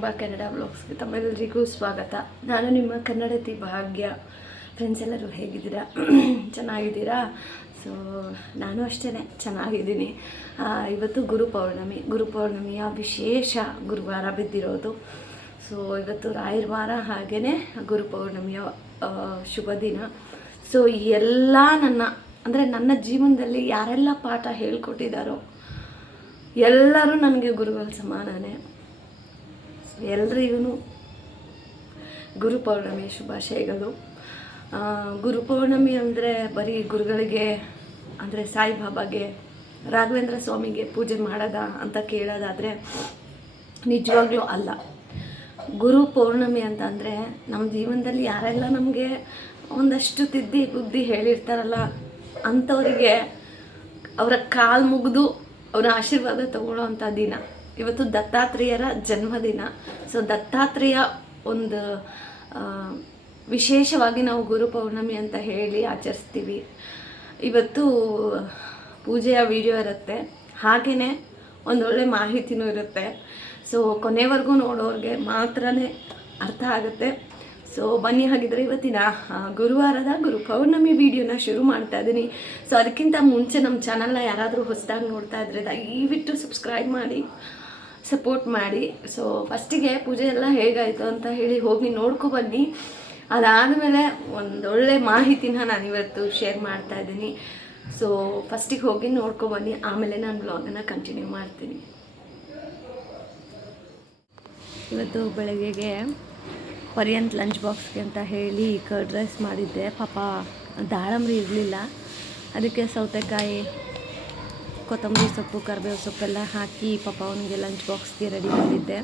ಕುಟುಂಬ ಕನ್ನಡ ಬ್ಲಾಗ್ಸ್ಗೆ ತಮ್ಮೆಲ್ಲರಿಗೂ ಸ್ವಾಗತ. ನಾನು ನಿಮ್ಮ ಕನ್ನಡತಿ ಭಾಗ್ಯ. ಫ್ರೆಂಡ್ಸ್ ಎಲ್ಲರೂ ಹೇಗಿದ್ದೀರಾ? ಚೆನ್ನಾಗಿದ್ದೀರಾ? ಸೊ ನಾನು ಅಷ್ಟೇ ಚೆನ್ನಾಗಿದ್ದೀನಿ. ಇವತ್ತು ಗುರು ಪೌರ್ಣಮಿ. ಗುರು ಪೌರ್ಣಮಿಯ ವಿಶೇಷ ಗುರುವಾರ ಬಿದ್ದಿರೋದು. ಸೊ ಇವತ್ತು ರಾಯರ್ವಾರ ಹಾಗೆಯೇ ಗುರು ಪೌರ್ಣಮಿಯ ಶುಭ ದಿನ. ಸೊ ಎಲ್ಲ ನನ್ನ, ಅಂದರೆ ನನ್ನ ಜೀವನದಲ್ಲಿ ಯಾರೆಲ್ಲ ಪಾಠ ಹೇಳ್ಕೊಟ್ಟಿದ್ದಾರೋ ಎಲ್ಲರೂ ನನಗೆ ಗುರುಗಳ ಸಮಾನನೇ. ಎಲ್ರಿಗೂ ಗುರು ಪೌರ್ಣಮಿ ಶುಭಾಶಯಗಳು. ಆ, ಗುರು ಪೌರ್ಣಮಿ ಅಂದರೆ ಬರೀ ಗುರುಗಳಿಗೆ ಅಂದರೆ ಸಾಯಿಬಾಬಾಗೆ ರಾಘವೇಂದ್ರ ಸ್ವಾಮಿಗೆ ಪೂಜೆ ಮಾಡೋದ ಅಂತ ಕೇಳೋದಾದರೆ ನಿಜವಾಗ್ಲೂ ಅಲ್ಲ. ಗುರು ಪೌರ್ಣಮಿ ಅಂತ ಅಂದರೆ ನಮ್ಮ ಜೀವನದಲ್ಲಿ ಯಾರೆಲ್ಲ ನಮಗೆ ಒಂದಷ್ಟು ತಿದ್ದಿ ಬುದ್ಧಿ ಹೇಳಿರ್ತಾರಲ್ಲ ಅಂಥವರಿಗೆ ಅವರ ಕಾಲು ಮುಗಿದು ಅವರ ಆಶೀರ್ವಾದ ತಗೊಳ್ಳೋ ದಿನ. ಇವತ್ತು ದತ್ತಾತ್ರೇಯರ ಜನ್ಮದಿನ. ಸೊ ದತ್ತಾತ್ರೇಯ ಒಂದು ವಿಶೇಷವಾಗಿ ನಾವು ಗುರು ಪೌರ್ಣಮಿ ಅಂತ ಹೇಳಿ ಆಚರಿಸ್ತೀವಿ. ಇವತ್ತು ಪೂಜೆಯ ವಿಡಿಯೋ ಇರುತ್ತೆ. ಹಾಗೆಯೇ ಒಂದೊಳ್ಳೆ ಮಾಹಿತಿನೂ ಇರುತ್ತೆ. ಸೊ ಕೊನೆವರೆಗೂ ನೋಡೋರಿಗೆ ಮಾತ್ರನೇ ಅರ್ಥ ಆಗುತ್ತೆ. ಸೊ ಬನ್ನಿ ಹಾಗಿದ್ರೆ ಇವತ್ತಿನ ಗುರುವಾರದ ಗುರು ಪೌರ್ಣಮಿ ವಿಡಿಯೋನ ಶುರು ಮಾಡ್ತಾ ಇದ್ದೀನಿ ಸೊ ಅದಕ್ಕಿಂತ ಮುಂಚೆ ನಮ್ಮ ಚಾನಲ್ನ ಯಾರಾದರೂ ಹೊಸದಾಗಿ ನೋಡ್ತಾ ಇದ್ರೆ ದಯವಿಟ್ಟು ಸಬ್ಸ್ಕ್ರೈಬ್ ಮಾಡಿ. ಸಪೋರ್ಟ್ ಮಾಡಿ. ಸೊ ಫಸ್ಟಿಗೆ ಪೂಜೆ ಎಲ್ಲ ಹೇಗಾಯಿತು ಅಂತ ಹೇಳಿ ಹೋಗಿ ನೋಡ್ಕೊ ಬನ್ನಿ. ಅದಾದಮೇಲೆ ಒಂದೊಳ್ಳೆ ಮಾಹಿತಿನ ನಾನು ಇವತ್ತು ಶೇರ್ ಮಾಡ್ತಾ ಇದ್ದೀನಿ. ಸೊ ಫಸ್ಟಿಗೆ ಹೋಗಿ ನೋಡ್ಕೊ ಬನ್ನಿ. ಆಮೇಲೆ ನಾನು ಬ್ಲಾಗನ್ನು ಕಂಟಿನ್ಯೂ ಮಾಡ್ತೀನಿ. ಇವತ್ತು ಬೆಳಗ್ಗೆಗೆ ಪರ್ಯಂತ್ ಲಂಚ್ ಬಾಕ್ಸ್ಗೆ ಅಂತ ಹೇಳಿ ಕರ್ಡ್ ರೈಸ್ ಮಾಡಿದ್ದೆ. ಪಾಪ ದಾಳಂಬ್ರಿ ಇರಲಿಲ್ಲ. ಅದಕ್ಕೆ ಸೌತೆಕಾಯಿ ಕೊತ್ತಂಬರಿ ಸೊಪ್ಪು, ಕರಿಬೇವು ಸೊಪ್ಪೆಲ್ಲ ಹಾಕಿ ಪಾಪ ಅವನಿಗೆ ಲಂಚ್ ಬಾಕ್ಸ್ಗೆ ರೆಡಿ ಮಾಡಿದ್ದೆ.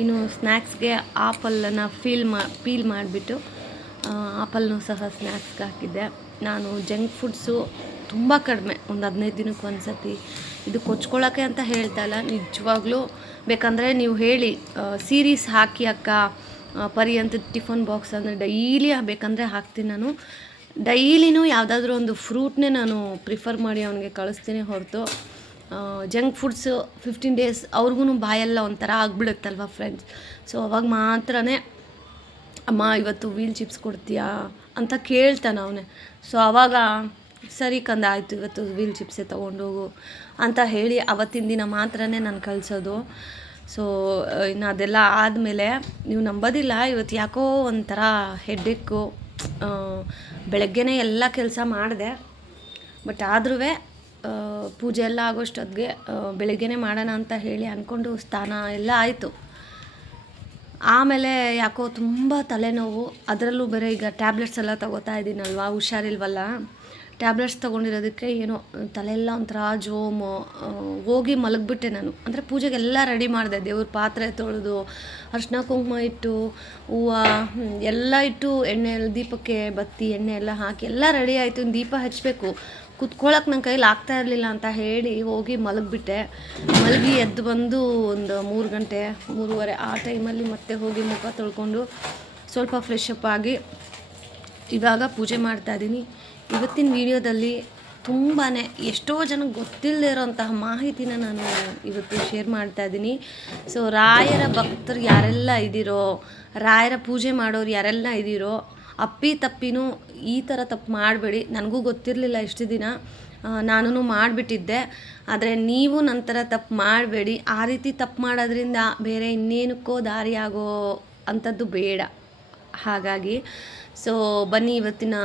ಇನ್ನು ಸ್ನ್ಯಾಕ್ಸ್ಗೆ ಆಪಲನ್ನು ಫೀಲ್ ಮಾ ಪೀಲ್ ಮಾಡಿಬಿಟ್ಟು ಆಪಲ್ನೂ ಸಹ ಸ್ನ್ಯಾಕ್ಸ್ಗೆ ಹಾಕಿದ್ದೆ. ನಾನು ಜಂಕ್ ಫುಡ್ಸು ತುಂಬ ಕಡಿಮೆ, ಒಂದು ಹದಿನೈದು ದಿನಕ್ಕೆ ಒಂದು ಸತಿ ಇದು ಕೊಚ್ಕೊಳ್ಳೋಕ್ಕೆ ಅಂತ ಹೇಳ್ತಾ ಇಲ್ಲ, ನಿಜವಾಗ್ಲೂ. ಬೇಕಂದರೆ ನೀವು ಹೇಳಿ ಸೀರೀಸ್ ಹಾಕಿ ಅಕ್ಕ ಪರಿ ಅಂತ ಟಿಫನ್ ಬಾಕ್ಸ್ ಅಂದರೆ ಡೈಲಿ ಬೇಕಂದರೆ ಹಾಕ್ತೀನಿ ನಾನು. ಡೈಲಿನೂ ಯಾವುದಾದ್ರೂ ಒಂದು ಫ್ರೂಟ್ನೇ ನಾನು ಪ್ರಿಫರ್ ಮಾಡಿ ಅವನಿಗೆ ಕಳಿಸ್ತೀನಿ ಹೊರತು. ಜಂಕ್ ಫುಡ್ಸು ಫಿಫ್ಟೀನ್ ಡೇಸ್ ಅವ್ರಿಗೂ ಬಾಯೆಲ್ಲ ಒಂಥರ ಆಗ್ಬಿಡುತ್ತಲ್ವ ಫ್ರೆಂಡ್ಸ್? ಸೊ, ಅವಾಗ ಮಾತ್ರನೇ, ಅಮ್ಮ, ಇವತ್ತು ವೀಲ್ ಚಿಪ್ಸ್ ಕೊಡ್ತೀಯಾ? ಅಂತ ಕೇಳ್ತಾನೆ ಅವನೇ. ಸೊ ಆವಾಗ ಸರಿ ಕಂದ, ಆಯಿತು, ಇವತ್ತು ವೀಲ್ ಚಿಪ್ಸೇ ತೊಗೊಂಡೋಗು ಅಂತ ಹೇಳಿ ಅವತ್ತಿನ ದಿನ ಮಾತ್ರನೇ ನಾನು ಕಳಿಸೋದು. ಸೊ, ಇನ್ನು ಅದೆಲ್ಲ ಆದಮೇಲೆ, ನೀವು ನಂಬೋದಿಲ್ಲ, ಇವತ್ತು ಯಾಕೋ ಒಂಥರ ಹೆಡ್ಡೇಕು ಬೆಳಗ್ಗೆನೇ ಎಲ್ಲ ಕೆಲಸ ಮಾಡಿದೆ. ಬಟ್ ಆದ್ರೂ ಪೂಜೆ ಎಲ್ಲ ಆಗೋಷ್ಟೊತ್ತಿಗೆ ಬೆಳಗ್ಗೆನೇ ಮಾಡೋಣ ಅಂತ ಹೇಳಿ ಅಂದ್ಕೊಂಡು ಸ್ನಾನ ಎಲ್ಲ ಆಯಿತು. ಆಮೇಲೆ ಯಾಕೋ ತುಂಬ ತಲೆನೋವು. ಅದರಲ್ಲೂ ಬೇರೆ ಈಗ ಟ್ಯಾಬ್ಲೆಟ್ಸ್ ಎಲ್ಲ ತಗೋತಾ ಇದ್ದೀನಲ್ವಾ ಹುಷಾರಿಲ್ವಲ್ಲ? ಟ್ಯಾಬ್ಲೆಟ್ಸ್ ತೊಗೊಂಡಿರೋದಕ್ಕೆ ಏನೋ, ತಲೆಯೆಲ್ಲ ಒಂಥರ ಜೋಮು ಹೋಗಿ ಮಲಗಿಬಿಟ್ಟೆ ನಾನು. ಅಂದರೆ ಪೂಜೆಗೆಲ್ಲ ರೆಡಿ ಮಾಡಿದೆ, ದೇವ್ರ ಪಾತ್ರೆ ತೊಳೆದು, ಅರ್ಶಿನ ಕುಂಕುಮ ಇಟ್ಟು, ಹೂವು ಎಲ್ಲ ಇಟ್ಟು ಎಣ್ಣೆ, ದೀಪಕ್ಕೆ ಬತ್ತಿ, ಎಣ್ಣೆ ಎಲ್ಲ ಹಾಕಿ ಎಲ್ಲ ರೆಡಿ ಆಯಿತು ದೀಪ ಹಚ್ಚಬೇಕು ಕುತ್ಕೊಳ್ಳೋಕೆ ನನ್ನ ಕೈಲಿ ಆಗ್ತಾ ಇರಲಿಲ್ಲ ಅಂತ ಹೇಳಿ ಹೋಗಿ ಮಲಗಿಬಿಟ್ಟೆ. ಮಲಗಿ ಎದ್ದು ಬಂದು ಒಂದು ಮೂರು ಗಂಟೆ, ಮೂರುವರೆ ಆ ಟೈಮಲ್ಲಿ ಮತ್ತೆ ಹೋಗಿ ಮುಖ ತೊಳ್ಕೊಂಡು ಸ್ವಲ್ಪ ಫ್ರೆಶ್ ಅಪ್ ಆಗಿ ಇವಾಗ ಪೂಜೆ ಮಾಡ್ತಾ ಇದ್ದೀನಿ. ಇವತ್ತಿನ ವಿಡಿಯೋದಲ್ಲಿ ತುಂಬಾ ಎಷ್ಟೋ ಜನಕ್ಕೆ ಗೊತ್ತಿಲ್ಲದೆ ಇರೋಂತಹ ಮಾಹಿತಿನ ನಾನು ಇವತ್ತು ಶೇರ್ ಮಾಡ್ತಾ ಇದ್ದೀನಿ. ಸೊ ರಾಯರ ಭಕ್ತರು ಯಾರೆಲ್ಲ ಇದ್ದೀರೋ, ರಾಯರ ಪೂಜೆ ಮಾಡೋರು ಯಾರೆಲ್ಲ ಇದ್ದೀರೋ, ಅಪ್ಪಿ ತಪ್ಪಿನೂ ಈ ಥರ ತಪ್ಪು ಮಾಡಬೇಡಿ. ನನಗೂ ಗೊತ್ತಿರಲಿಲ್ಲ ಇಷ್ಟು ದಿನ. ನಾನು ಮಾಡಿಬಿಟ್ಟಿದ್ದೆ. ಆದರೆ ನೀವು ನಂತರ ತಪ್ಪು ಮಾಡಬೇಡಿ. ಆ ರೀತಿ ತಪ್ಪು ಮಾಡೋದ್ರಿಂದ ಬೇರೆ ಇನ್ನೇನಕ್ಕೋ ದಾರಿ ಆಗೋ ಅಂಥದ್ದು ಬೇಡ. ಹಾಗಾಗಿ ಸೊ ಬನ್ನಿ ಇವತ್ತಿನ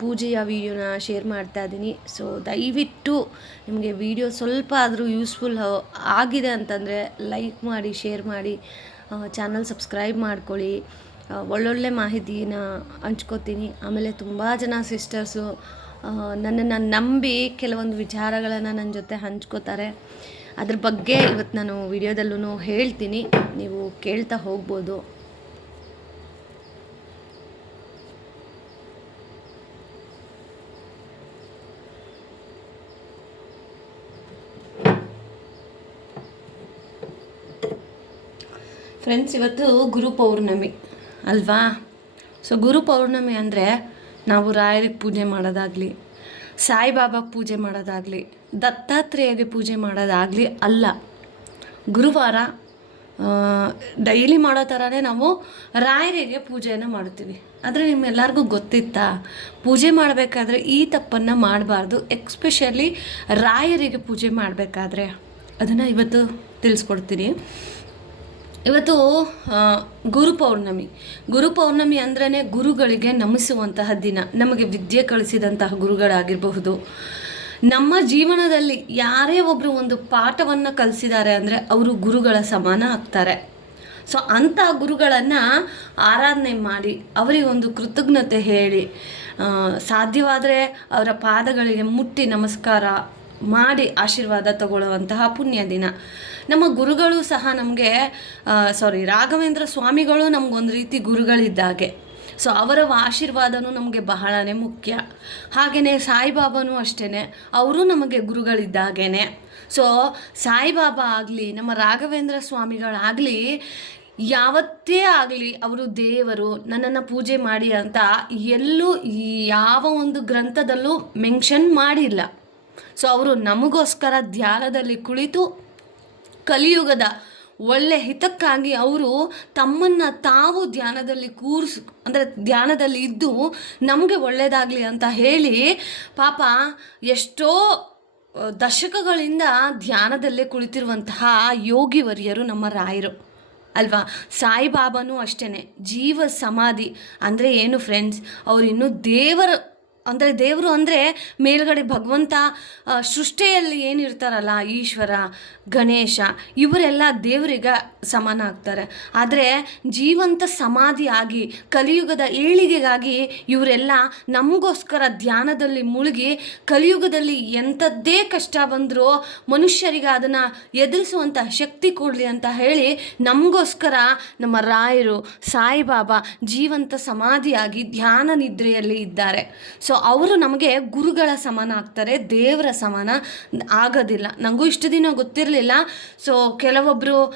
ಪೂಜೆಯ ವಿಡಿಯೋನ ಶೇರ್ ಮಾಡ್ತಾ ಇದ್ದೀನಿ ಸೊ ದಯವಿಟ್ಟು ನಿಮಗೆ ವಿಡಿಯೋ ಸ್ವಲ್ಪ ಆದರೂ ಯೂಸ್ಫುಲ್ ಆಗಿದೆ ಅಂತಂದರೆ ಲೈಕ್ ಮಾಡಿ ಶೇರ್ ಮಾಡಿ ಚಾನಲ್ ಸಬ್ಸ್ಕ್ರೈಬ್ ಮಾಡ್ಕೊಳ್ಳಿ. ಒಳ್ಳೊಳ್ಳೆ ಮಾಹಿತಿನ ಹಂಚ್ಕೋತೀನಿ. ಆಮೇಲೆ ತುಂಬ ಜನ ಸಿಸ್ಟರ್ಸು ನನ್ನನ್ನು ನಂಬಿ ಕೆಲವೊಂದು ವಿಚಾರಗಳನ್ನು ನನ್ನ ಜೊತೆ ಹಂಚ್ಕೋತಾರೆ. ಅದ್ರ ಬಗ್ಗೆ ಇವತ್ತು ನಾನು ವಿಡಿಯೋದಲ್ಲೂ ಹೇಳ್ತೀನಿ. ನೀವು ಕೇಳ್ತಾ ಹೋಗ್ಬೋದು. ಫ್ರೆಂಡ್ಸ್ ಇವತ್ತು ಗುರು ಪೌರ್ಣಮಿ, ಅಲ್ವಾ? ಸೊ ಗುರು ಪೌರ್ಣಮಿ ಅಂದರೆ ನಾವು ರಾಯರಿಗೆ ಪೂಜೆ ಮಾಡೋದಾಗಲಿ, ಸಾಯಿಬಾಬಾಗೆ ಪೂಜೆ ಮಾಡೋದಾಗಲಿ, ದತ್ತಾತ್ರೇಯಗೆ ಪೂಜೆ ಮಾಡೋದಾಗಲಿ ಅಲ್ಲ. ಗುರುವಾರ ಡೈಲಿ ಮಾಡೋ ಥರನೇ ನಾವು ರಾಯರಿಗೆ ಪೂಜೆಯನ್ನು ಮಾಡ್ತೀವಿ. ಆದರೆ ನಿಮ್ಮೆಲ್ಲರಿಗೂ ಗೊತ್ತಿತ್ತಾ? ಪೂಜೆ ಮಾಡಬೇಕಾದ್ರೆ ಈ ತಪ್ಪನ್ನು ಮಾಡಬಾರ್ದು ಎಕ್ಸ್ಪೆಷಲಿ ರಾಯರಿಗೆ ಪೂಜೆ ಮಾಡಬೇಕಾದ್ರೆ. ಅದನ್ನು ಇವತ್ತು ತಿಳಿಸ್ಕೊಡ್ತೀನಿ. ಇವತ್ತು ಗುರು ಪೌರ್ಣಮಿ. ಗುರು ಪೌರ್ಣಮಿ ಅಂದ್ರೇ ಗುರುಗಳಿಗೆ ನಮಿಸುವಂತಹ ದಿನ. ನಮಗೆ ವಿದ್ಯೆ ಕಳಿಸಿದಂತಹ ಗುರುಗಳಾಗಿರಬಹುದು. ನಮ್ಮ ಜೀವನದಲ್ಲಿ ಯಾರೇ ಒಬ್ಬರು ಒಂದು ಪಾಠವನ್ನು ಕಲಿಸಿದ್ದಾರೆ ಅಂದರೆ ಅವರು ಗುರುಗಳ ಸಮಾನ ಆಗ್ತಾರೆ. ಸೊ, ಅಂಥ ಗುರುಗಳನ್ನು ಆರಾಧನೆ ಮಾಡಿ, ಅವರಿಗೆ ಒಂದು ಕೃತಜ್ಞತೆ ಹೇಳಿ ಸಾಧ್ಯವಾದರೆ ಅವರ ಪಾದಗಳಿಗೆ ಮುಟ್ಟಿ ನಮಸ್ಕಾರ ಮಾಡಿ ಆಶೀರ್ವಾದ ತಗೊಳ್ಳುವಂತಹ ಪುಣ್ಯ ದಿನ. ನಮ್ಮ ಗುರುಗಳು ಸಹ ನಮಗೆ ಸಾರಿ ರಾಘವೇಂದ್ರ ಸ್ವಾಮಿಗಳು ನಮಗೊಂದು ರೀತಿ ಗುರುಗಳಿದ್ದಾಗೆ. ಸೊ ಅವರ ಆಶೀರ್ವಾದನೂ ನಮಗೆ ಬಹಳನೇ ಮುಖ್ಯ. ಹಾಗೆಯೇ ಸಾಯಿಬಾಬಾನೂ ಅಷ್ಟೇ ಅವರು ನಮಗೆ ಗುರುಗಳಿದ್ದಾಗೇ ಸೊ ಸಾಯಿಬಾಬಾ ಆಗಲಿ, ನಮ್ಮ ರಾಘವೇಂದ್ರ ಸ್ವಾಮಿಗಳಾಗಲಿ, ಯಾವತ್ತೇ ಆಗಲಿ ಅವರು ದೇವರು, ನನ್ನನ್ನು ಪೂಜೆ ಮಾಡಿ ಅಂತ ಎಲ್ಲೂ ಯಾವ ಒಂದು ಗ್ರಂಥದಲ್ಲೂ ಮೆನ್ಷನ್ ಮಾಡಿಲ್ಲ. ಸೊ ಅವರು ನಮಗೋಸ್ಕರ ಧ್ಯಾನದಲ್ಲಿ ಕುಳಿತು ಕಲಿಯುಗದ ಒಳ್ಳೆ ಹಿತಕ್ಕಾಗಿ ಅವರು ತಮ್ಮನ್ನು ತಾವು ಧ್ಯಾನದಲ್ಲಿ ಕೂರಿಸ್, ಅಂದರೆ ಧ್ಯಾನದಲ್ಲಿ ಇದ್ದು ನಮಗೆ ಒಳ್ಳೆಯದಾಗಲಿ ಅಂತ ಹೇಳಿ ಪಾಪ ಎಷ್ಟೋ ದಶಕಗಳಿಂದ ಧ್ಯಾನದಲ್ಲೇ ಕುಳಿತಿರುವಂತಹ ಯೋಗಿವರ್ಯರು ನಮ್ಮ ರಾಯರು. ಅಲ್ವಾ? ಸಾಯಿಬಾಬಾನೂ ಅಷ್ಟೇ ಜೀವ ಸಮಾಧಿ ಅಂದರೆ ಏನು ಫ್ರೆಂಡ್ಸ್ ಅವರು ಇನ್ನೂ ದೇವರ ಅಂದರೆ ದೇವರು ಅಂದರೆ ಮೇಲ್ಗಡೆ ಭಗವಂತ ಸೃಷ್ಟಿಯಲ್ಲಿ ಏನಿರ್ತಾರಲ್ಲ, ಈಶ್ವರ, ಗಣೇಶ, ಇವರೆಲ್ಲ ದೇವರಿಗೆ ಸಮಾನ ಆಗ್ತಾರೆ ಆದರೆ ಜೀವಂತ ಸಮಾಧಿಯಾಗಿ, ಕಲಿಯುಗದ ಏಳಿಗೆಗಾಗಿ ಇವರೆಲ್ಲ ನಮಗೋಸ್ಕರ ಧ್ಯಾನದಲ್ಲಿ ಮುಳುಗಿ, ಕಲಿಯುಗದಲ್ಲಿ ಎಂಥದ್ದೇ ಕಷ್ಟ ಬಂದರೂ ಮನುಷ್ಯರಿಗೆ ಅದನ್ನು ಎದುರಿಸುವಂಥ ಶಕ್ತಿ ಕೊಡಲಿ ಅಂತ ಹೇಳಿ ನಮಗೋಸ್ಕರ ನಮ್ಮ ರಾಯರು, ಸಾಯಿಬಾಬಾ ಜೀವಂತ ಸಮಾಧಿಯಾಗಿ ಧ್ಯಾನ ನಿದ್ರೆಯಲ್ಲಿ ಇದ್ದಾರೆ. ಸೊ ಅವರು ನಮಗೆ ಗುರುಗಳ ಸಮಾನ ಆಗ್ತಾರೆ, ದೇವರ ಸಮಾನ ಆಗೋದಿಲ್ಲ. ನನಗೂ ಇಷ್ಟು ದಿನ ಗೊತ್ತಿರಲಿಲ್ಲ. ಸೊ ಕೆಲವೊಬ್ಬರು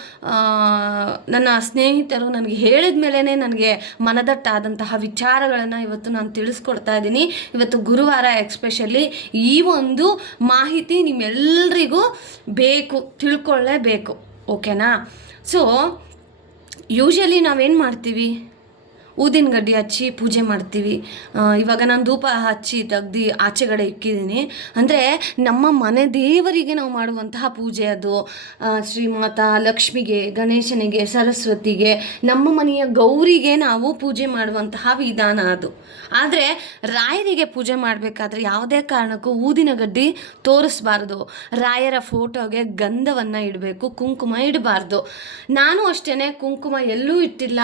ನನ್ನ ಸ್ನೇಹಿತರು ನನಗೆ ಹೇಳಿದ ಮೇಲೇ ನನಗೆ ಮನದಟ್ಟಾದಂತಹ ವಿಚಾರಗಳನ್ನು ಇವತ್ತು ನಾನು ತಿಳಿಸ್ಕೊಡ್ತಾ ಇದ್ದೀನಿ. ಇವತ್ತು ಗುರುವಾರ ಎಕ್ಸ್ಪೆಷಲಿ ಈ ಒಂದು ಮಾಹಿತಿ ನಿಮ್ಮೆಲ್ಲರಿಗೂ ಬೇಕು, ತಿಳ್ಕೊಳ್ಳೇಬೇಕು. ಓಕೆನಾ? ಸೊ ಯೂಶಲಿ ನಾವೇನು ಮಾಡ್ತೀವಿ? ಊದಿನ ಗಡ್ಡಿ ಹಚ್ಚಿ ಪೂಜೆ ಮಾಡ್ತೀವಿ. ಇವಾಗ ನಾನು ಧೂಪ ಹಚ್ಚಿ ತೆಗ್ದು ಆಚೆಗಡೆ ಇಕ್ಕಿದ್ದೀನಿ. ಅಂದರೆ ನಮ್ಮ ಮನೆ ದೇವರಿಗೆ ನಾವು ಮಾಡುವಂತಹ ಪೂಜೆ ಅದು. ಶ್ರೀಮಾತಾ, ಲಕ್ಷ್ಮಿಗೆ, ಗಣೇಶನಿಗೆ, ಸರಸ್ವತಿಗೆ, ನಮ್ಮ ಮನೆಯ ಗೌರಿಗೆ ನಾವು ಪೂಜೆ ಮಾಡುವಂತಹ ವಿಧಾನ ಅದು. ಆದರೆ ರಾಯರಿಗೆ ಪೂಜೆ ಮಾಡಬೇಕಾದ್ರೆ ಯಾವುದೇ ಕಾರಣಕ್ಕೂ ಊದಿನ ಗಡ್ಡಿ ತೋರಿಸ್ಬಾರ್ದು. ರಾಯರ ಫೋಟೋಗೆ ಗಂಧವನ್ನು ಇಡಬೇಕು, ಕುಂಕುಮ ಇಡಬಾರ್ದು. ನಾನು ಅಷ್ಟೇ ಕುಂಕುಮ ಎಲ್ಲೂ ಇಟ್ಟಿಲ್ಲ.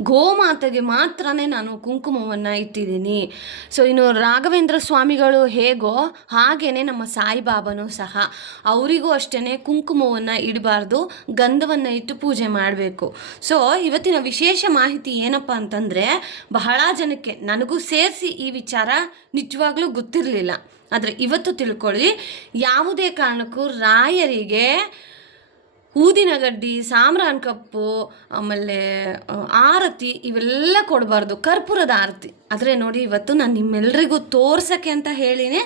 ಗೋಮಾತೆಗೆ ಮಾತ್ರನೇ ನಾನು ಕುಂಕುಮವನ್ನು ಇಟ್ಟಿದ್ದೀನಿ. ಸೊ ಇನ್ನು ರಾಘವೇಂದ್ರ ಸ್ವಾಮಿಗಳು ಹೇಗೋ ಹಾಗೇ ನಮ್ಮ ಸಾಯಿಬಾಬನೂ ಸಹ ಅವರಿಗೂ ಅಷ್ಟೇ ಕುಂಕುಮವನ್ನು ಇಡಬಾರ್ದು, ಗಂಧವನ್ನು ಇಟ್ಟು ಪೂಜೆ ಮಾಡಬೇಕು. ಸೊ ಇವತ್ತಿನ ವಿಶೇಷ ಮಾಹಿತಿ ಏನಪ್ಪ ಅಂತಂದರೆ, ಬಹಳ ಜನಕ್ಕೆ ನನಗೂ ಸೇರಿಸಿ ಈ ವಿಚಾರ ನಿಜವಾಗ್ಲೂ ಗೊತ್ತಿರಲಿಲ್ಲ. ಆದರೆ ಇವತ್ತು ತಿಳ್ಕೊಳ್ಳಿ, ಯಾವುದೇ ಕಾರಣಕ್ಕೂ ರಾಯರಿಗೆ ಊದಿನ ಗಡ್ಡಿ ಸಾಂಬ್ರಾನ್ ಕಪ್ಪು, ಆಮೇಲೆ ಆರತಿ ಇವೆಲ್ಲ ಕೊಡಬಾರ್ದು, ಕರ್ಪೂರದ ಆರತಿ. ಆದರೆ ನೋಡಿ, ಇವತ್ತು ನಾನು ನಿಮ್ಮೆಲ್ರಿಗೂ ತೋರ್ಸೋಕ್ಕೆ ಅಂತ ಹೇಳಿನೇ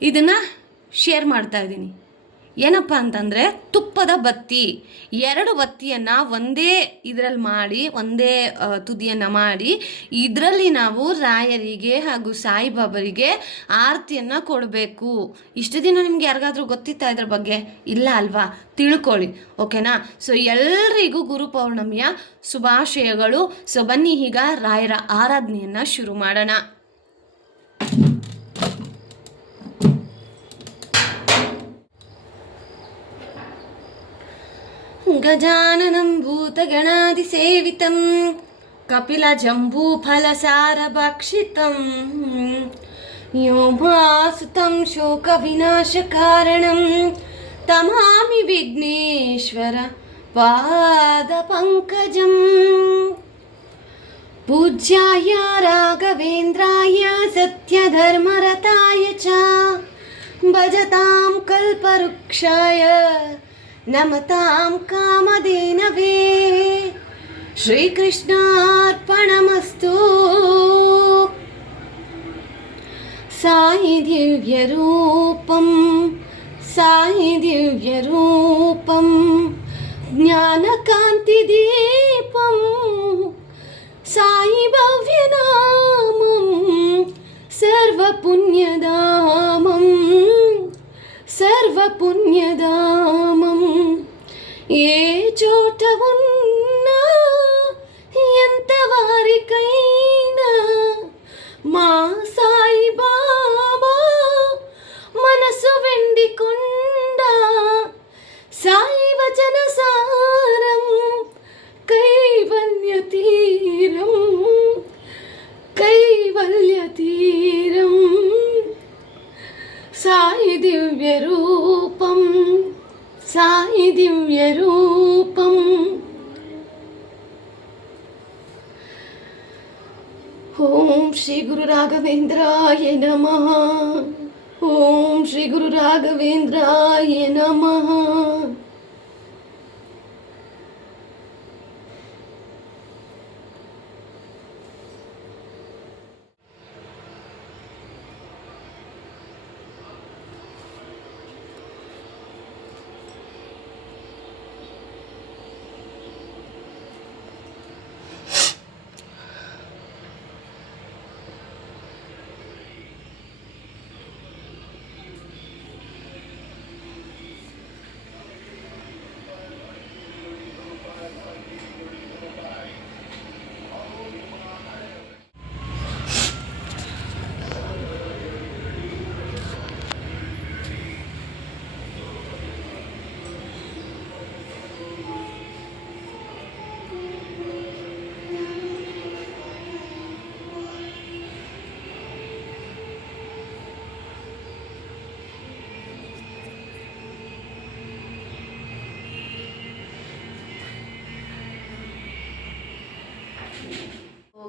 ಇದನ್ನು ಶೇರ್ ಮಾಡ್ತಾ ಇದ್ದೀನಿ. ಏನಪ್ಪ ಅಂತಂದರೆ ತುಪ್ಪದ ಬತ್ತಿ. ಎರಡು ಬತ್ತಿಯನ್ನು ಒಂದೇ ಇದರಲ್ಲಿ ಮಾಡಿ, ಒಂದೇ ತುದಿಯನ್ನು ಮಾಡಿ ಇದರಲ್ಲಿ ನಾವು ರಾಯರಿಗೆ ಹಾಗೂ ಸಾಯಿಬಾಬರಿಗೆ ಆರತಿಯನ್ನು ಕೊಡಬೇಕು. ಇಷ್ಟು ದಿನ ನಿಮ್ಗೆ ಯಾರಿಗಾದ್ರೂ ಗೊತ್ತಿತ್ತಾ ಇದ್ರ ಬಗ್ಗೆ? ಇಲ್ಲ ಅಲ್ವಾ? ತಿಳ್ಕೊಳ್ಳಿ, ಓಕೆನಾ? ಸೊ ಎಲ್ರಿಗೂ ಗುರು ಪೌರ್ಣಮಿಯ ಶುಭಾಶಯಗಳು. ಸೊ ಬನ್ನಿ ಈಗ ರಾಯರ ಆರಾಧನೆಯನ್ನು ಶುರು ಮಾಡೋಣ. गजाननं भूतगणादिसेवितं कपिलजम्बूफलसारभक्षितं योमासुतं शोकविनाशकारणं तमामि विघ्नेश्वर पादपङ्कजम् पूज्याय राघवेन्द्राय सत्यधर्मरताय च भजतां कल्पवृक्षाय నమతాం కామధేనవే శ్రీకృష్ణార్పణమస్తు సాయి దివ్యరూపం సాయి దివ్యరూపం జ్ఞానకాంతిదీపం సాయి భవ్యనామం సర్వపుణ్యదామం సర్వపుణ్యదా श्रीगुरुराघवेन्द्राय नमः। ॐ श्री गुरुराघवेन्द्राय नमः।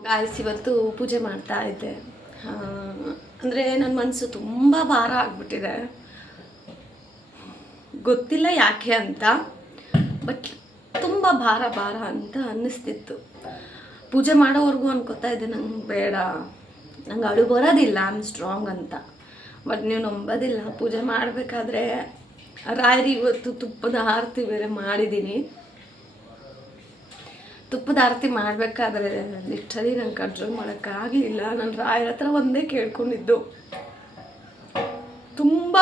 ಗಾಯಸ್ ಇವತ್ತು ಪೂಜೆ ಮಾಡ್ತಾ ಇದ್ದೆ. ಅಂದರೆ ನನ್ನ ಮನಸ್ಸು ತುಂಬ ಭಾರ ಆಗಿಬಿಟ್ಟಿದೆ. ಗೊತ್ತಿಲ್ಲ ಯಾಕೆ ಅಂತ ಬಟ್ ತುಂಬ ಭಾರ ಭಾರ ಅಂತ ಅನ್ನಿಸ್ತಿತ್ತು. ಪೂಜೆ ಮಾಡೋವರೆಗೂ ಅನ್ಕೋತಾ ಇದ್ದೆ, ನಂಗೆ ಬೇಡ. ನಂಗೆ ಅಳು ಬರೋದಿಲ್ಲ ಐ ಸ್ಟ್ರಾಂಗ್ ಅಂತ. ಬಟ್ ನೀವು ನಂಬೋದಿಲ್ಲ, ಪೂಜೆ ಮಾಡಬೇಕಾದ್ರೆ ರಾಯರಿ ಇವತ್ತು ತುಪ್ಪದ ಆರತಿ ಬೇರೆ ಮಾಡಿದ್ದೀನಿ ತುಪ್ಪದ ಆರತಿ ಮಾಡಬೇಕಾದ್ರೆ ಲಿಟ್ರಲಿ ನಂಗೆ ಕಂಟ್ರೋಲ್ ಮಾಡೋಕ್ಕಾಗಲಿಲ್ಲ ನಾನು ರಾಯರ ಹತ್ರ ಒಂದೇ ಕೇಳ್ಕೊಂಡಿದ್ದು. ತುಂಬ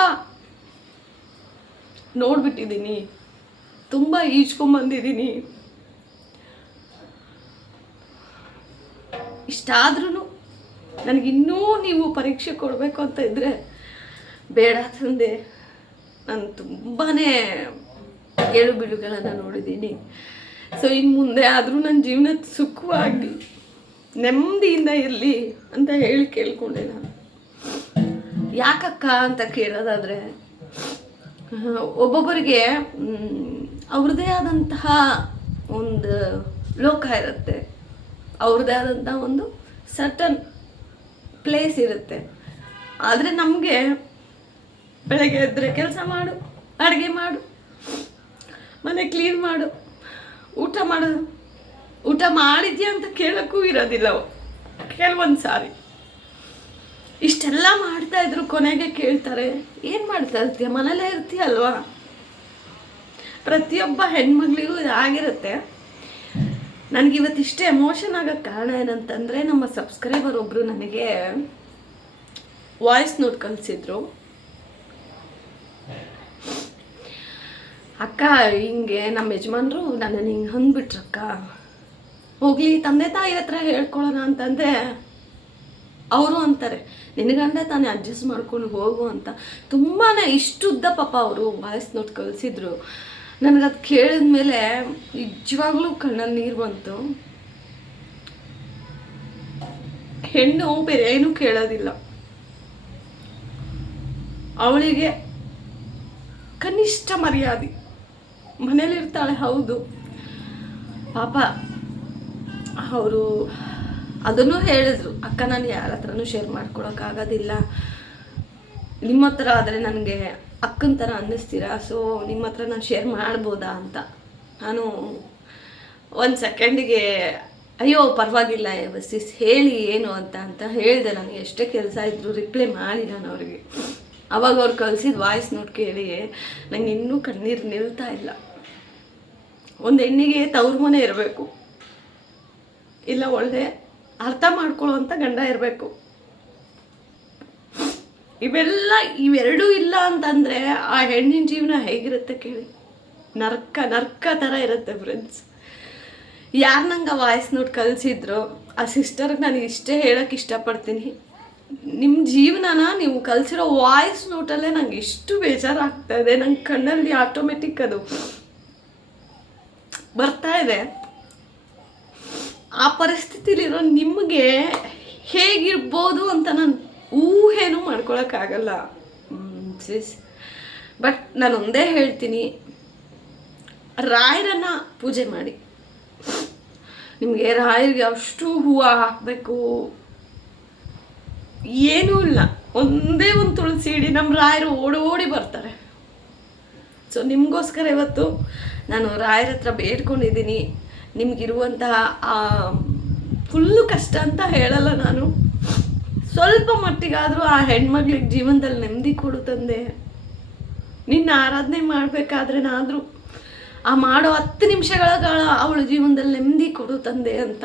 ನೋಡ್ಬಿಟ್ಟಿದ್ದೀನಿ ತುಂಬ ಈಜ್ಕೊಂಬಂದಿದ್ದೀನಿ ಇಷ್ಟಾದ್ರೂ ನನಗಿನ್ನೂ ನೀವು ಪರೀಕ್ಷೆ ಕೊಡಬೇಕು ಅಂತ ಇದ್ದರೆ ಬೇಡ ತಂದೆ. ನಾನು ತುಂಬಾ ಏಳು ಬೀಳುಗಳನ್ನು ನೋಡಿದ್ದೀನಿ ಸೊ ಇನ್ನು ಮುಂದೆ ಆದರೂ ನನ್ನ ಜೀವನ ಸುಖವಾಗಿ ನೆಮ್ಮದಿಯಿಂದ ಇರಲಿ ಅಂತ ಹೇಳಿ ಕೇಳ್ಕೊಂಡೆ ನಾನು. ಯಾಕಕ್ಕ ಅಂತ ಕೇಳೋದಾದರೆ ಒಬ್ಬೊಬ್ಬರಿಗೆ ಅವ್ರದ್ದೇ ಆದಂತಹ ಒಂದು ಲೋಕ ಇರುತ್ತೆ. ಅವ್ರದ್ದೇ ಆದಂತಹ ಒಂದು ಸರ್ಟನ್ ಪ್ಲೇಸ್ ಇರುತ್ತೆ. ಆದರೆ ನಮಗೆ ಬೆಳಗ್ಗೆ ಎದ್ದರೆ ಕೆಲಸ ಮಾಡು, ಅಡುಗೆ ಮಾಡು, ಮನೆ ಕ್ಲೀನ್ ಮಾಡು. ಊಟ ಮಾಡೋದು ಊಟ ಮಾಡಿದ್ಯಾ ಅಂತ ಕೇಳೋಕ್ಕೂ ಇರೋದಿಲ್ಲ ಕೆಲವೊಂದು ಸಾರಿ. ಇಷ್ಟೆಲ್ಲ ಮಾಡ್ತಾ ಇದ್ರು ಕೊನೆಗೆ ಕೇಳ್ತಾರೆ, ಏನು ಮಾಡ್ತಾ ಇರ್ತೀಯ? ಮನೇಲೇ ಇರ್ತೀಯ ಅಲ್ವಾ ಪ್ರತಿಯೊಬ್ಬ ಹೆಣ್ಮಗಳಿಗೂ ಇದಾಗಿರುತ್ತೆ. ಆಗಿರುತ್ತೆ ನನಗೆ ಇವತ್ತಿಷ್ಟೇ ಎಮೋಷನ್ ಆಗೋ ಕಾರಣ ಏನಂತಂದರೆ, ನಮ್ಮ ಸಬ್ಸ್ಕ್ರೈಬರ್ ಒಬ್ಬರು ನನಗೆ ವಾಯ್ಸ್ ನೋಟ್ ಕಳಿಸಿದ್ರು. ಅಕ್ಕ, ಹಿಂಗೆ ನಮ್ಮ ಯಜಮಾನ್ರು ನನ್ನನ್ನು ಹಿಂಗೆ ಅಂದ್ಬಿಟ್ರಕ್ಕ ಹೋಗ್ಲಿ, ತಂದೆ ತಾಯಿ ಹತ್ರ ಹೇಳ್ಕೊಳ್ಳೋಣ ಅಂತಂದರೆ ಅವರು ಅಂತಾರೆ. ನಿನಗಂಡ ತಾನೇ ಅಡ್ಜಸ್ಟ್ ಮಾಡ್ಕೊಂಡು ಹೋಗು ಅಂತ. ತುಂಬಾ ಇಷ್ಟುದ್ದ ಪಾಪ ಅವರು ವಾಯ್ಸ್ ನೋಟ್ ಕಳಿಸಿದ್ರು. ನನಗದು ಕೇಳಿದ ಮೇಲೆ ನಿಜವಾಗ್ಲೂ ಕಣ್ಣಲ್ಲಿ ನೀರು ಬಂತು. ಹೆಣ್ಣು ಬೇರೆ ಏನೂ ಕೇಳೋದಿಲ್ಲ. ಅವಳಿಗೆ ಕನಿಷ್ಠ ಮರ್ಯಾದೆ. ಮನೇಲಿರ್ತಾಳೆ, ಹೌದು. ಪಾಪ, ಅವರು ಅದನ್ನು ಹೇಳಿದ್ರು. ಅಕ್ಕ ನಾನು ಯಾರ ಹತ್ರನೂ ಶೇರ್ ಮಾಡ್ಕೊಳಕ್ಕಾಗೋದಿಲ್ಲ ನಿಮ್ಮ ಹತ್ರ ಆದರೆ ನನಗೆ ಅಕ್ಕನ ಥರ ಅನ್ನಿಸ್ತೀರಾ? ಸೊ ನಿಮ್ಮ ಹತ್ರ ನಾನು ಶೇರ್ ಮಾಡ್ಬೋದಾ ಅಂತ. ನಾನು ಒಂದು ಸೆಕೆಂಡಿಗೆ ಅಯ್ಯೋ, ಪರವಾಗಿಲ್ಲ ಬಸ್ಸಿಸ್ ಹೇಳಿ ಏನು ಅಂತ ಅಂತ ಹೇಳಿದೆ. ನನಗೆ ಎಷ್ಟೇ ಕೆಲಸ ಇದ್ದರೂ ರಿಪ್ಲೈ ಮಾಡಿ ನಾನು ಅವರಿಗೆ. ಅವಾಗ ಅವ್ರು ಕಳಿಸಿದ ವಾಯ್ಸ್ ನೋಟ್ ಕೇಳಿ, ನಂಗೆ ಇನ್ನೂ ಕಣ್ಣೀರು ನಿಲ್ತಾ ಇಲ್ಲ. ಒಂದು ಹೆಣ್ಣಿಗೆ ತವ್ರ ಮನೆ ಇರಬೇಕು. ಇಲ್ಲ ಒಳ್ಳೆ ಅರ್ಥ ಮಾಡ್ಕೊಳ್ಳುವಂಥ ಗಂಡ ಇರಬೇಕು. ಇವೆಲ್ಲ ಇವೆರಡೂ ಇಲ್ಲ ಅಂತಂದರೆ ಆ ಹೆಣ್ಣಿನ ಜೀವನ ಹೇಗಿರುತ್ತೆ ಕೇಳಿ? ನರ್ಕ ನರ್ಕ ಥರ ಇರುತ್ತೆ ಫ್ರೆಂಡ್ಸ್ ಯಾರು ನಂಗೆ ಆ ವಾಯ್ಸ್ ನೋಡಿ ಕಲಿಸಿದ್ರು ಆ ಸಿಸ್ಟರ್ಗೆ ನಾನು ಇಷ್ಟೇ ಹೇಳೋಕ್ಕೆ ಇಷ್ಟಪಡ್ತೀನಿ. ನಿಮ್ಮ ಜೀವನನ ನೀವು ಕಲಿಸಿರೋ ವಾಯ್ಸ್ ನೋಟಲ್ಲೇ ನಂಗೆ ಎಷ್ಟು ಬೇಜಾರಾಗ್ತಾ ಇದೆ. ನಂಗೆ ಕಣ್ಣಲ್ಲಿ ಆಟೋಮೆಟಿಕ್ ಅದು ಬರ್ತಾ ಇದೆ. ಆ ಪರಿಸ್ಥಿತಿಲಿರೋ ನಿಮಗೆ ಹೇಗಿರ್ಬೋದು ಅಂತ ನಾನು ಊಹೆನೂ ಮಾಡ್ಕೊಳಕ್ಕಾಗಲ್ಲ. ಸಿಸ್ ಬಟ್ ನಾನು ಒಂದೇ ಹೇಳ್ತೀನಿ. ರಾಯರನ್ನ ಪೂಜೆ ಮಾಡಿ. ನಿಮಗೆ ರಾಯರಿಗೆ ಅಷ್ಟು ಹೂವು ಹಾಕಬೇಕು. ಏನೂ ಇಲ್ಲ. ಒಂದೇ ಒಂದು ತುಳಸಿ ಇಡಿ ನಮ್ಮ ರಾಯರು ಓಡಿ ಓಡಿ ಬರ್ತಾರೆ. ಸೊ ನಿಮಗೋಸ್ಕರ ಇವತ್ತು ನಾನು ರಾಯರ ಹತ್ರ ಬೇಡ್ಕೊಂಡಿದ್ದೀನಿ. ನಿಮಗಿರುವಂತಹ ಫುಲ್ಲು ಕಷ್ಟ ಅಂತ ಹೇಳಲ್ಲ ನಾನು. ಸ್ವಲ್ಪ ಮಟ್ಟಿಗಾದರೂ ಆ ಹೆಣ್ಮಗ್ಳಿಗೆ ಜೀವನದಲ್ಲಿ ನೆಮ್ಮದಿ ಕೊಡು ತಂದೆ. ನಿನ್ನ ಆರಾಧನೆ ಮಾಡಬೇಕಾದ್ರೆ ನಾದರೂ ಆ ಮಾಡೋ ಹತ್ತು ನಿಮಿಷಗಳ ಕಾಲ ಅವಳ ಜೀವನದಲ್ಲಿ ನೆಮ್ಮದಿ ಕೊಡು ತಂದೆ ಅಂತ.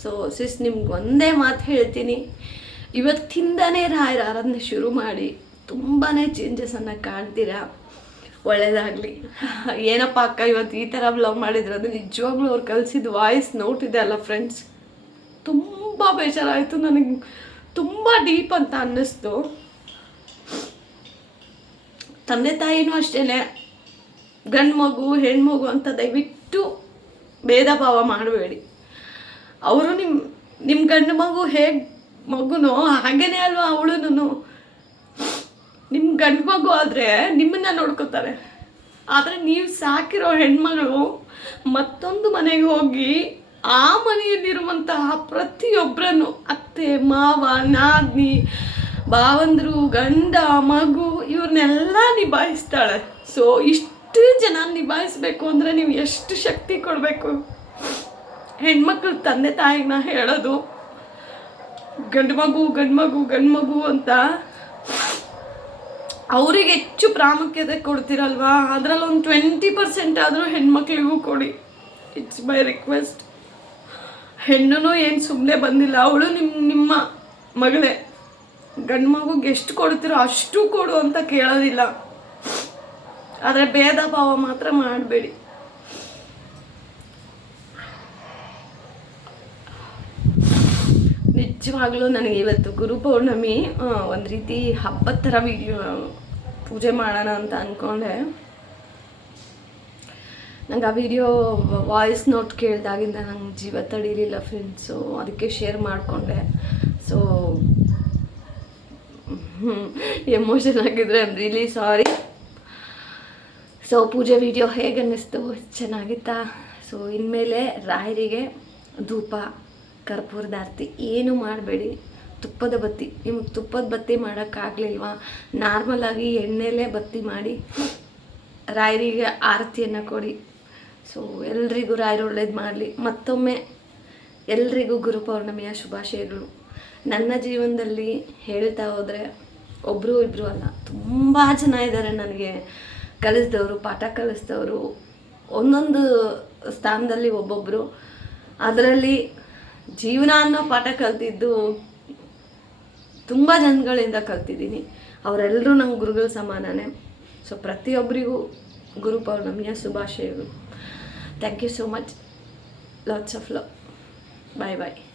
ಸೊ ಸಿಸ್ ನಿಮ್ಗೆ ಒಂದೇ ಮಾತು ಹೇಳ್ತೀನಿ. ಇವತ್ತಿಂದನೇ ರಾಯರ ಆರಾಧನೆ ಶುರು ಮಾಡಿ ತುಂಬಾ ಚೇಂಜಸನ್ನು ಕಾಣ್ತೀರಾ? ಒಳ್ಳೇದಾಗಲಿ. ಏನಪ್ಪ ಅಕ್ಕ, ಇವತ್ತು ಈ ಥರ ಬ್ಲವ್ ಮಾಡಿದ್ರು ಅದು ನಿಜವಾಗ್ಲೂ ಅವ್ರು ಕಲಿಸಿದ ವಾಯ್ಸ್ ಇದೆ ಅಲ್ಲ ಫ್ರೆಂಡ್ಸ್ ತುಂಬ ಬೇಜಾರಾಯಿತು ನನಗೆ. ತುಂಬ ಡೀಪ್ ಅಂತ ಅನ್ನಿಸ್ತು. ತಂದೆ ತಾಯಿನೂ ಅಷ್ಟೇ ಗಂಡು ಮಗು ಹೆಣ್ಮಗು ಅಂತ ದಯವಿಟ್ಟು ಭೇದ ಭಾವ ಮಾಡಬೇಡಿ. ಅವರು ನಿಮ್ಮ ನಿಮ್ಮ ಗಂಡು ಮಗು ಹೇಗೆ ಮಗುನೋ ಹಾಗೇನೆ ಅಲ್ವಾ ಅವಳುನು ನಿಮ್ಮ ಗಂಡು ಮಗು ಆದರೆ ನಿಮ್ಮನ್ನ ನೋಡ್ಕೋತಾರೆ. ಆದರೆ ನೀವು ಸಾಕಿರೋ ಹೆಣ್ಮಗಳು ಮತ್ತೊಂದು ಮನೆಗೆ ಹೋಗಿ ಆ ಮನೆಯಲ್ಲಿರುವಂತಹ ಪ್ರತಿಯೊಬ್ಬರನ್ನು ಅತ್ತೆ, ಮಾವ, ನಾದ್ನಿ ಬಾವಂದ್ರು ಗಂಡ, ಮಗು ಇವ್ರನ್ನೆಲ್ಲ ನಿಭಾಯಿಸ್ತಾಳೆ. ಸೊ ಇಷ್ಟು ಜನ ನಿಭಾಯಿಸ್ಬೇಕು ಅಂದರೆ ನೀವು ಎಷ್ಟು ಶಕ್ತಿ ಕೊಡಬೇಕು? ಹೆಣ್ಮಕ್ಳು ತಂದೆ ತಾಯಿನ ಹೇಳೋದು ಗಂಡು ಮಗು ಗಂಡು ಮಗು ಗಂಡು ಮಗು ಅಂತ ಅವರಿಗೆ ಹೆಚ್ಚು ಪ್ರಾಮುಖ್ಯತೆ ಕೊಡ್ತೀರಲ್ವಾ? ಅದರಲ್ಲಿ ಒಂದು ಟ್ವೆಂಟಿ ಪರ್ಸೆಂಟ್ ಆದರೂ ಹೆಣ್ಮಕ್ಳಿಗೂ ಕೊಡಿ. ಇಟ್ಸ್ ಮೈ ರಿಕ್ವೆಸ್ಟ್ ಹೆಣ್ಣು ಏನು ಸುಮ್ಮನೆ ಬಂದಿಲ್ಲ. ಅವಳು ನಿಮ್ಮ ನಿಮ್ಮ ಮಗಳೇ ಗಂಡು ಮಗುಗೆ ಎಷ್ಟು ಕೊಡ್ತೀರೋ ಅಷ್ಟು ಕೊಡು ಅಂತ ಕೇಳೋದಿಲ್ಲ. ಆದರೆ ಭೇದ ಭಾವ ಮಾತ್ರ ಮಾಡಬೇಡಿ. ನಿಜವಾಗ್ಲೂ ನನಗೆ ಇವತ್ತು ಗುರು ಪೌರ್ಣಮಿ ಒಂದು ರೀತಿ ಹಬ್ಬದ ಥರ ವಿಡಿಯೋ ಪೂಜೆ ಮಾಡೋಣ ಅಂತ ಅಂದ್ಕೊಂಡೆ ನಂಗೆ ಆ ವಿಡಿಯೋ ವಾಯ್ಸ್ ನೋಟ್ ಕೇಳಿದಾಗಿಂದ ನಂಗೆ ಜೀವ ತಡೀಲಿಲ್ಲ ಫ್ರೆಂಡ್ಸು ಅದಕ್ಕೆ ಶೇರ್ ಮಾಡಿಕೊಂಡೆ. ಸೊ ಎಮೋಷನ್ ಆಗಿದ್ರೆ ಐಮ್ ರಿಯಲಿ ಸಾರಿ ಸೊ ಪೂಜೆ ವಿಡಿಯೋ ಹೇಗೆ ಅನ್ನಿಸ್ತು? ಚೆನ್ನಾಗಿತ್ತಾ? ಸೊ ಇನ್ಮೇಲೆ ರಾಯರಿಗೆ ಧೂಪ. ಕರ್ಪೂರದ ಆರತಿ ಏನು ಮಾಡಬೇಡಿ. ತುಪ್ಪದ ಬತ್ತಿ, ನಿಮಗೆ ತುಪ್ಪದ ಬತ್ತಿ ಮಾಡೋಕ್ಕಾಗಲಿಲ್ವಾ? ನಾರ್ಮಲಾಗಿ ಎಣ್ಣೆಲೇ ಬತ್ತಿ ಮಾಡಿ ರಾಯರಿಗೆ ಆರತಿಯನ್ನು ಕೊಡಿ. ಸೊ ಎಲ್ರಿಗೂ ರಾಯರು ಒಳ್ಳೇದು ಮಾಡಲಿ. ಮತ್ತೊಮ್ಮೆ ಎಲ್ರಿಗೂ ಗುರುಪೌರ್ಣಮಿಯ ಶುಭಾಶಯಗಳು. ನನ್ನ ಜೀವನದಲ್ಲಿ ಹೇಳ್ತಾ ಹೋದರೆ ಒಬ್ಬರು ಇಬ್ಬರು ಅಲ್ಲ, ತುಂಬ ಜನ ಇದ್ದಾರೆ ನನಗೆ. ಕಲಿಸಿದವರು, ಪಾಠ ಕಲಿಸಿದವರು, ಒಂದೊಂದು ಸ್ಥಾನದಲ್ಲಿ ಒಬ್ಬೊಬ್ಬರು ಅದರಲ್ಲಿ ಜೀವನ ಅನ್ನೋ ಪಾಠ ಕಲ್ತಿದ್ದು ತುಂಬ ಜನಗಳಿಂದ ಕಲ್ತಿದ್ದೀನಿ. ಅವರೆಲ್ಲರೂ ನಮ್ಮ ಗುರುಗಳ ಸಮಾನನೇ. ಸೊ ಪ್ರತಿಯೊಬ್ಬರಿಗೂ ಗುರು ಪೌರ್ಣಮಿಯ ಶುಭಾಶಯಗಳು. Thank you so much lots of love bye bye